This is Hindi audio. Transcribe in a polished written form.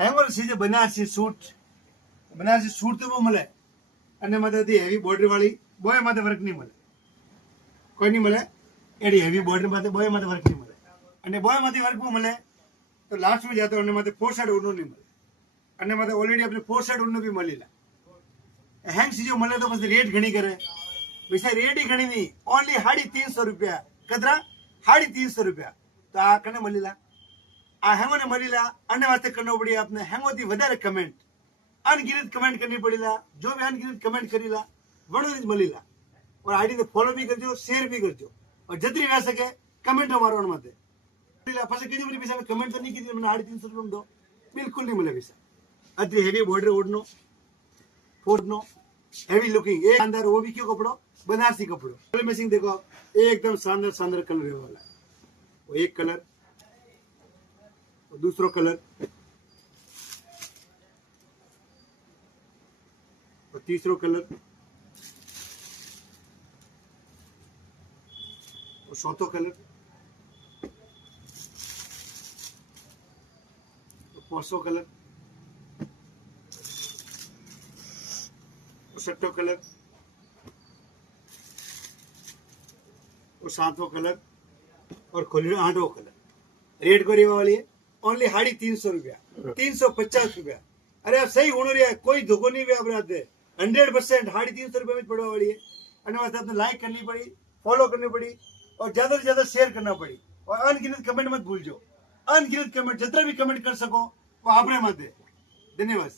हैंगर सीजे बनारसी सूट तो वो મળે અને માથેથી હેવી બોર્ડર વાળી બોય માથે વર્ક નહીં મળે, કોઈ નહીં મળે એડી હેવી બોર્ડર માથે બોય માથે વર્ક નહીં મળે અને બોય માથે વર્ક મળે તો લાસ્ટમાં જતો અને માથે 4 સાઈડ ઓનો નહીં મળે અને માથે ઓલરેડી આપણે 4 સાઈડ ઓનો બી મળેલા હેંગ સીજો મળે તો પછી રેટ ઘણી કરે પૈસા રેટ ઘણી નહીં ઓનલી 350 રૂપિયા કતરા 350 રૂપિયા તો આ કને મળેલા આ હેંગોને મળેલા અને વાસ્તે કરવો પડી આપને હેંગોથી વધારે કમેન્ટ अनगिनत कमेंट करनी पड़ेगा जो भी अनगिनत कमेंट करेला वणोज मलीला और आईडी ने फॉलो भी करजो शेयर भी करजो और जतरी रह सके कमेंट मारवाण माटे पाछे कीधुं मने पीछे कमेंट तो नहीं कीधी मने 350 रुपया दो बिल्कुल नहीं मिले पीछा अति हेवी बॉर्डर ओढ़नो फोड़नो हेवी लुकिंग एक अंदर वो भी क्यों कपड़ो बनारसी कपड़ो कलर मैचिंग देखो एकदम शानदार शानदार कलर वाला वो एक कलर दूसरो कलर और तीसरो कलर और चौथो कलर और पांचो कलर और छठो कलर और सातवां कलर और खोली 8वां कलर रेट को रेवा वाली है ओनली 350 रुपया 350 रुपया अरे आप सही होनो रे कोई धोखो नहीं वे अपराध 100% 350 रुपये में पड़वा वाली है અને आपने लाइक करनी पड़ी फॉलो करनी पड़ी और ज्यादा से ज्यादा शेयर करना पड़ी और अनगिनत कमेंट मत भूल जाओ अनगिनत कमेंट जितना भी कमेंट कर सको वो आपने मत दे धन्यवाद।